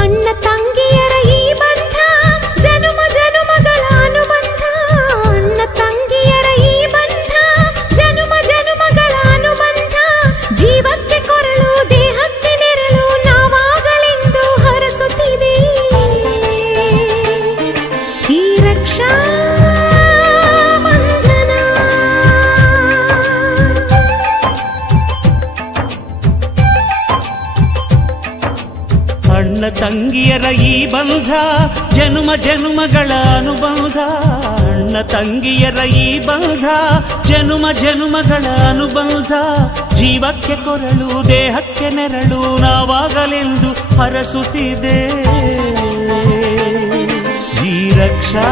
ಅಣ್ಣ ತಂಗಿಯರ ಈ ಬಂಧ ಜನುಮ ಜನುಮಗಳ ಅನುಬಂಧ. ಅಣ್ಣ ತಂಗಿಯರ ಈ ಬಂಧ ಜನುಮ ಜನುಮಗಳ ಅನುಬಂಧ. ಜೀವಕ್ಕೆ ಕೊರಳು ದೇಹಕ್ಕೆ ನೆರಳು ನಾವಾಗಲೆಂದು ಹರಸುತ್ತಿದೆ ಈ ರಕ್ಷಾ ಬಂಧನ. ಅಣ್ಣ ತಂಗಿಯರ ಈ ಬಂಧ ಜನುಮ ಜನುಮಗಳ ಅನುಬಂಧ. ಅಣ್ಣ ತಂಗಿಯರ ಈ ಬಂಧ ಜನುಮ ಜನುಮಗಳ ಅನುಬಂಧ. ಜೀವಕ್ಕೆ ಕೊರಳು ದೇಹಕ್ಕೆ ನೆರಳು ನಾವಾಗಲೆಂದು ಹರಸುತ್ತಿದೆ ಈ ರಕ್ಷಾ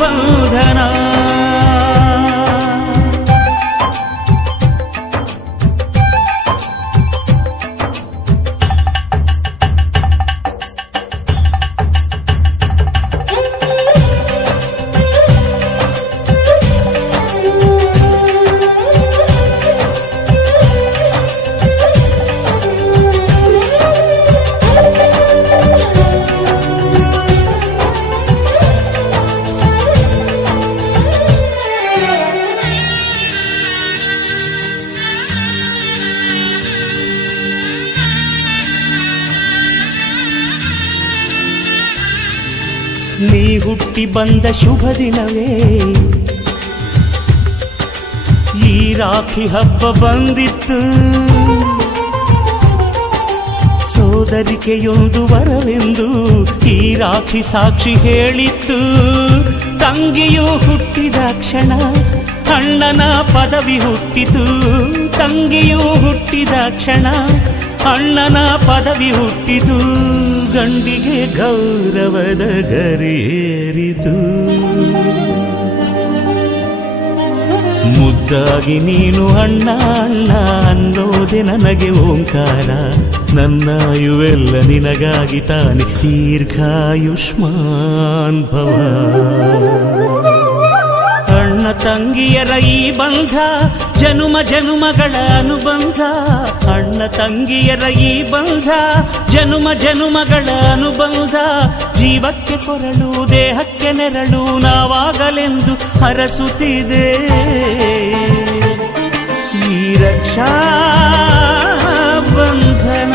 ಬಂಧನ. ನೀ ಹುಟ್ಟಿ ಬಂದ ಶುಭ ದಿನವೇ ಈ ರಾಖಿ ಹಬ್ಬ ಬಂದಿತ್ತು. ಸೋದರಿಕೆಯೊಂದು ವರವೆಂದು ಈ ರಾಖಿ ಸಾಕ್ಷಿ ಹೇಳಿತ್ತು. ತಂಗಿಯು ಹುಟ್ಟಿದ ಕ್ಷಣ ಅಣ್ಣನ ಪದವಿ ಹುಟ್ಟಿತು. ತಂಗಿಯು ಹುಟ್ಟಿದ ಕ್ಷಣ ಅಣ್ಣನ ಪದವಿ ಹುಟ್ಟಿತು. ಗಂಡಿಗೆ ಗೌರವದ ಗರಿಯೇರಿತು. ಮುದ್ದಾಗಿ ನೀನು ಅಣ್ಣ ಅಣ್ಣ ಅನ್ನೋದೆ ನನಗೆ ಓಂಕಾರ. ನನ್ನಾಯುವೆಲ್ಲ ನಿನಗಾಗಿ ತಾನೆ ದೀರ್ಘಾಯುಷ್ಮಾನ್ ಭವ. ಅಣ್ಣ ತಂಗಿಯರ ಈ ಬಂಧ ಜನುಮ ಜನುಮಗಳ ಅನುಬಂಧ. ಅಣ್ಣ ತಂಗಿಯರ ಈ ಬಂಧ ಜನುಮ ಜನುಮಗಳ ಅನುಬಂಧ. ಜೀವಕ್ಕೆ ಕೊರಳು ದೇಹಕ್ಕೆ ನೆರಳು ನಾವಾಗಲೆಂದು ಹರಸುತ್ತಿದೆ ಈ ರಕ್ಷಾ ಬಂಧನ.